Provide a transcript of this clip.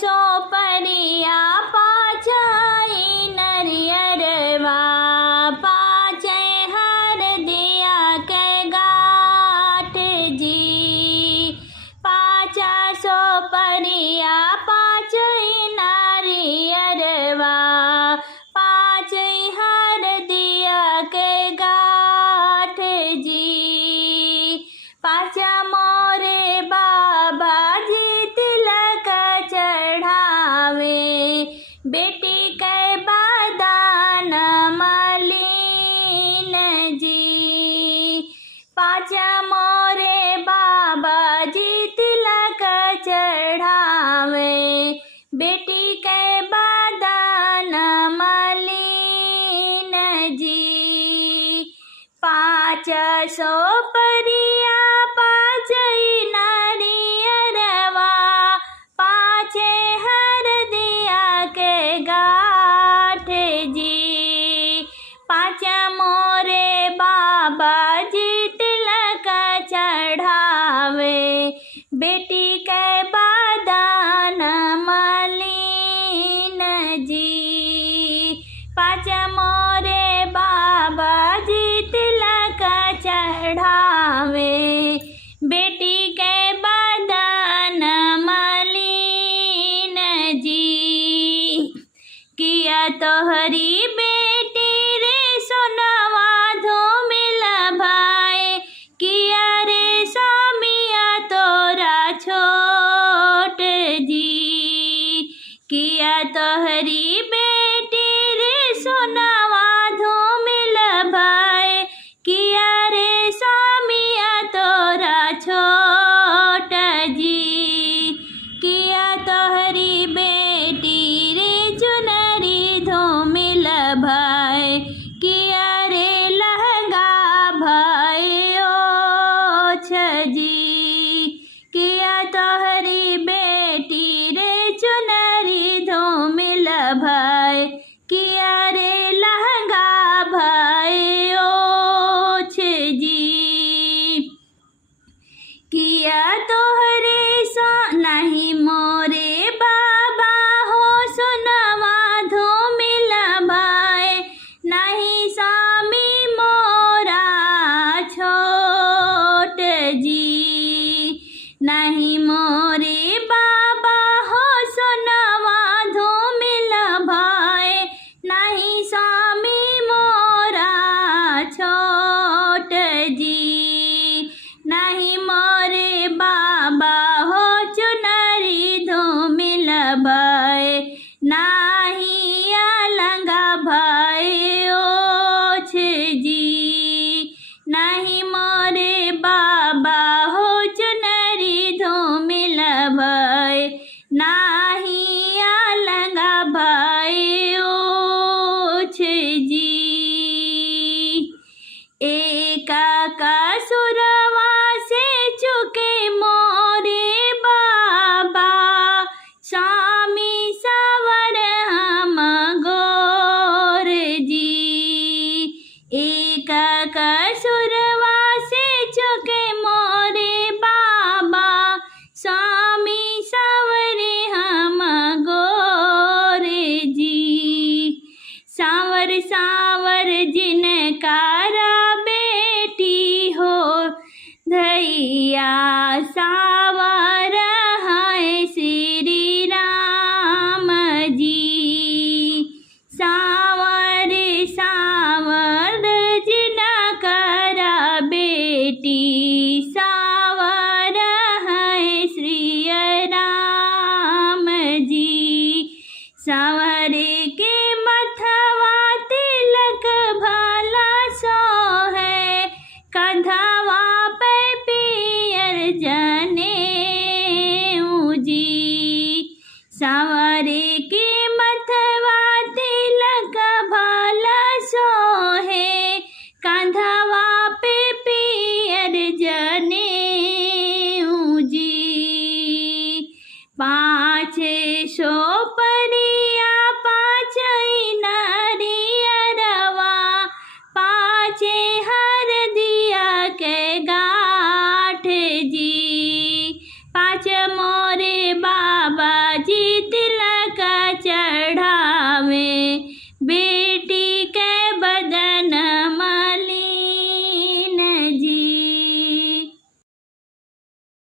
सो परिया पाछई नरियरवा पाछे हर दिया के गाठ जी। पाछा सो परिया पाछई नारियरवा पाछई हर दिया के गाठ जी। पाछा मोरे बाबा जी तिलक चढ़ावे बेटी के बादान मलिन जी। पाछा मोरे बाबा जी तिलक चढ़ावे बेटी के बादान मलिन जी। पाँच सौ परिया पाछई नारियरवा पाछे हर दिया के गाठ जी। पाँच मोरे बाबा जी तिलक चढ़ावे बेटी के बादान मलिन जी। पाँच मोरे बाबा जी तिलक चढ़ावे बेटी के बादान मलिन जी। किया तोहरी बेटी रे सोनवा धूमिल भाई किया रे स्वामिया तोरा छोट जी। किया तोहरी बेटी रे सोनवा धूमिल भाई किया रे स्वामिया तोरा छोट जी। किया तोहरी बेटी रे चुनरी धूमिल भाई किया रे लहंगा भाई ओछ जी। किया तोहरी बेटी रे चुनरी धूमिल भाई किया रे लहंगा भाई ओछ जी। किया तोहरे सो नहीं मोरे बाबा हो सुनवा धूमिल भाई नहीं स्वामी मोरा छोट जी। नहीं मोरे बाबा हो सुनवा धूमिल भाई नहीं स्वामी मोरा छोट जी। नहीं मोरे बाबा हो चुनरी धूमिल भाई नाही अलंगा भाई ओछ जी। नहीं मोरे बाबा हो चुनरी धूमिल भाई नाही अलंगा भाई ओछ जी। एका का सुरवा से चुके मोरे बाबा स्वामी सावर हम गोर जी। एका का सुरवा से चुके मोरे बाबा स्वामी सावर हम गोर जी। सावर सावर जिनकारा बेटी हो धैया सावर है श्री राम जी। सावर सावर जिनकारा बेटी सावर है श्री राम जी। सावर के मथवा तिलक भाला सो है कंधवा पे पियर जनेऊ जी। सावर के मथवा तिलक भाला सो है कंधवा पे पियर जनेऊ जी। पाँच सौ परिया पाछई नारियरवा पाछे हर दिया के गाठ जी।